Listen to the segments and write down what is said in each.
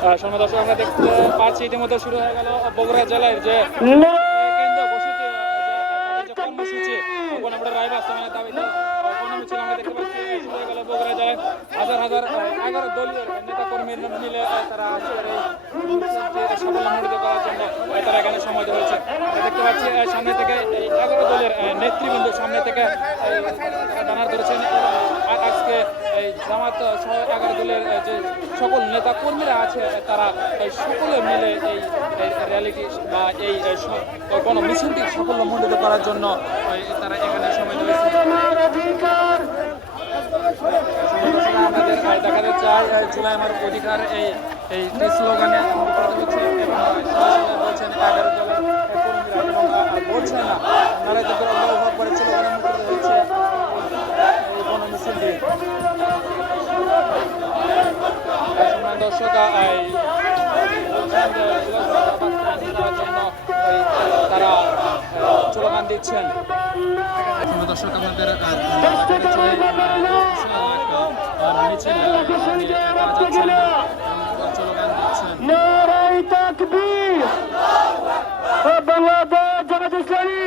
সম্মানিত দর্শক, আমরা দেখতে পাচ্ছি ইতিমধ্যে শুরু হয়ে গেল বগুড়া জেলার যে কেন্দ্র ঘোষিত যে কর্মসূচি গণভোটের রায় বাস্তবায়নের দাবিতে গণমিছিল আমরা দেখতে পাচ্ছি শুরু হয়ে গেল বগুড়া জেলায়। হাজার হাজার 11 দলীয় নেতা কর্মী মিলে তারা আজকের এই মিছিলটি সাফল্যমণ্ডিত করার জন্য তারা এখানে সমবেত হয়েছে। দেখতে পাচ্ছি সামনে থেকে এই 11 দলের নেতৃবৃন্দ সামনে থেকে ব্যানার ধরেছেন। আজকে এই জামাত সহ 11 দলের যে সকল নেতা কর্মীরা আছে তারা সকলে মিলে এই র্যালিটি বা এই গণমিছিলটি সাফল্যমণ্ডিত করার জন্য তারা এখানে সময় রয়েছে। আমাদের দেখা যাচ্ছে জুলাই আমার অধিকার এই স্লোগানে বলছেন 11 দলের কর্মীরা এবং বলছেন না তারা যে অনুভব করেছিল গণমুক্ত হয়েছে এই গণমিছিলটি। দর্শক জন্য তারা স্লোগান দিচ্ছেন। দর্শক আপনাদের বাংলাদেশ জামাত ইসলামী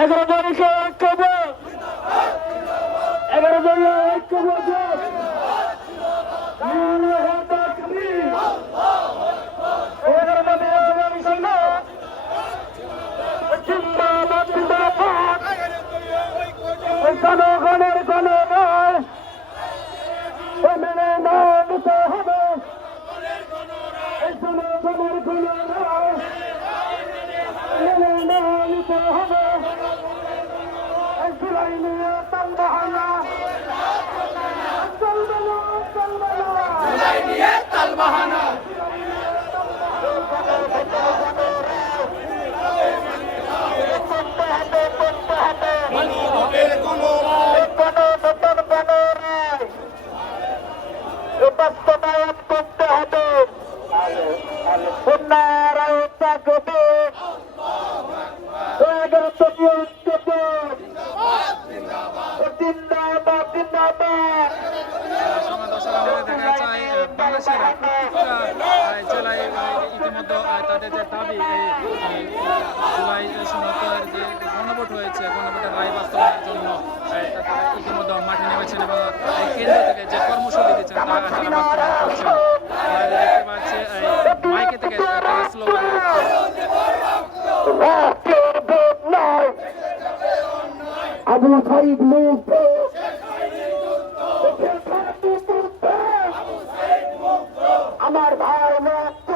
11 দলীয় ঐক্যবদ্ধ 11 দলীয় ঐক্যবদ্ধ জনগণের গণরায় মেনে না নিতে হবে। জনগণের গণরায় মেনে না নিতে হবে। জুলাই নিয়ে তালবাহানা চলবে না, চলবে না। জুলাই নিয়ে তালবাহানা বাস্তবায়ন করতে হবে। নারায়ণ থাকবে 11 দলীয় ঐক্যবদ্ধ জিন্দাবাদ জিন্দাবাদ। দেখা যায় বাংলাদেশের জেলায় ইতিমধ্যে তাদের যে দাবি জুলাই সনদের যে গণভোট হয়েছে গণভোটের রায় বাস্তবায়নের জন্য তারা ইতিমধ্যে মাঠে নেমেছেন এবং কেন্দ্র থেকে যে কর্মসূচি দিচ্ছেন তারা বাস্তবায়ন করছেন। দেখতে পাচ্ছি মাইকে থেকে তারা স্লোগান আবু সাইদ মুক্ত আমার ভাই মুক্ত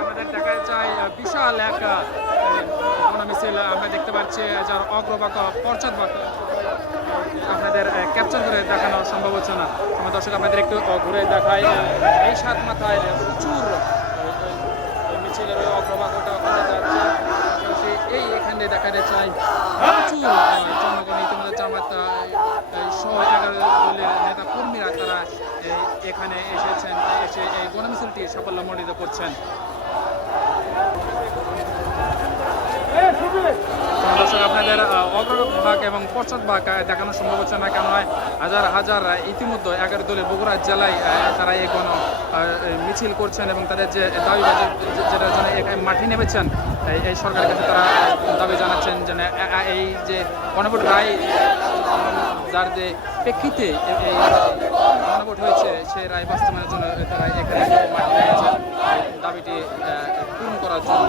আমাদের দেখা যায় বিশাল এক গণমিছিল আমরা দেখতে পাচ্ছি যার অগ্রবাক পশ্চাৎবাক আপনাদের ক্যাপচার করে দেখানো সম্ভব হচ্ছে না। আমার দর্শক আপনাদের একটু ঘুরে দেখায় এই সাত মাথায় প্রচুর মিছিলের ওই অগ্রবাকটা ওখানে যাচ্ছে। এই এখানে দেখা যাচ্ছে প্রচুর জনগণ ইতিমধ্যে জামাত সহ 11 দলের নেতা কর্মীরা তারা এখানে এসেছেন, এসে এই গণমিছিলটি সাফল্যমণ্ডিত করছেন। দর্শক আপনাদের অগ্রভাগ এবং পশ্চাৎভাগ দেখানো সম্ভব হচ্ছে না, কেন হাজার হাজার ইতিমধ্যে 11 দলের বগুড়া জেলায় তারা এই গণ মিছিল করছেন এবং তাদের যে দাবি যেটার জন্য মাঠে নেমেছেন এই সরকারের কাছে তারা দাবি জানাচ্ছেন যে এই যে গণভোট রায় যার যে প্রেক্ষিতে এই গণভোট হয়েছে সেই রায় বাস্তবায়নের জন্য তারা এখানে মাঠে নেমেছেন দাবিটি পূরণ করার জন্য।